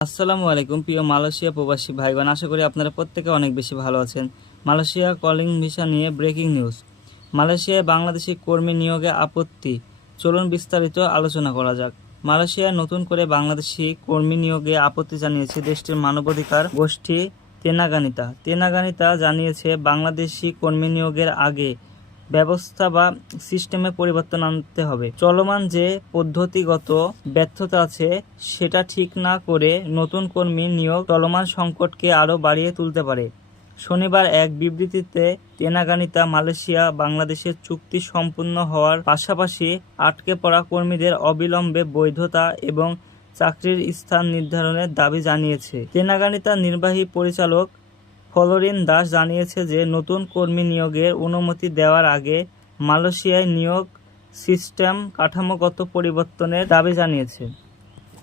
আসসালামু আলাইকুম প্রিয় মালয়েশিয়া প্রবাসী ভাইগণ, আশা করি আপনারা প্রত্যেকে অনেক বেশি ভালো আছেন। মালয়েশিয়া কলিং ভিসা নিয়ে ব্রেকিং নিউজ। মালয়েশিয়ায় বাংলাদেশি কর্মী নিয়োগে আপত্তি, চলুন বিস্তারিত আলোচনা করা যাক। মালয়েশিয়ায় নতুন করে বাংলাদেশি কর্মী নিয়োগে আপত্তি জানিয়েছে দেশটির মানবাধিকার গোষ্ঠী তেনাগানিতা। তেনাগানিতা জানিয়েছে বাংলাদেশি কর্মী নিয়োগের আগে ব্যবস্থা বা সিস্টেমে পরিবর্তন আনতে হবে। চলমান যে পদ্ধতিগত ব্যর্থতা আছে সেটা ঠিক না করে নতুন কর্মী নিয়োগ চলমান সংকটকে আরও বাড়িয়ে তুলতে পারে। শনিবার এক বিবৃতিতে তেনাগানিতা মালয়েশিয়া বাংলাদেশের চুক্তি সম্পূর্ণ হওয়ার পাশাপাশি আটকে পড়া কর্মীদের অবিলম্বে বৈধতা এবং চাকরির স্থান নির্ধারণের দাবি জানিয়েছে। তেনাগানিতার নির্বাহী পরিচালক ফ্লোরিন দাস জানিয়েছে যে নতুন কর্মী নিয়োগের অনুমতি দেওয়ার আগে মালয়েশিয়ায় নিয়োগ সিস্টেম কাঠামোগত পরিবর্তনের দাবি জানিয়েছে।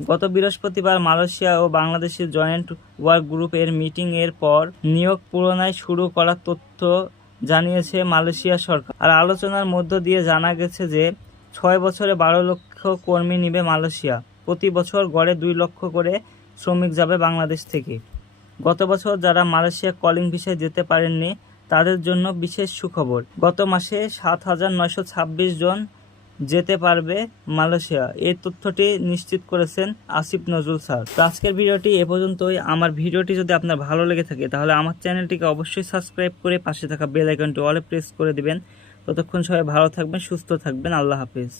গত বৃহস্পতিবার মালয়েশিয়া ও বাংলাদেশের জয়েন্ট ওয়ার্ক গ্রুপ এর মিটিং এর পর নিয়োগ পুনরায় শুরু করার তথ্য জানিয়েছে মালয়েশিয়া সরকার। আর আলোচনার মধ্য দিয়ে জানা গেছে যে 6 বছরে 12 লক্ষ কর্মী নিবে মালয়েশিয়া। প্রতি বছর গড়ে 2 লক্ষ করে শ্রমিক যাবে বাংলাদেশ থেকে। গত বছর যারা মালয়েশিয়া কলিং ভিসায় যেতে পারেননি তাদের জন্য বিশেষ সুখবর। গত মাসে 7,926 জন যেতে পারবে মালয়েশিয়া। এই তথ্যটি নিশ্চিত করেছেন আসিফ নজরুল স্যার। তো আজকের ভিডিওটি এ পর্যন্তই। আমার ভিডিওটি যদি আপনার ভালো লেগে থাকে তাহলে আমার চ্যানেলটিকে অবশ্যই সাবস্ক্রাইব করে পাশে থাকা বেল আইকনটি অলে প্রেস করে দিবেন। ততক্ষণ সবাই ভালো থাকবেন, সুস্থ থাকবেন। আল্লাহ হাফেজ।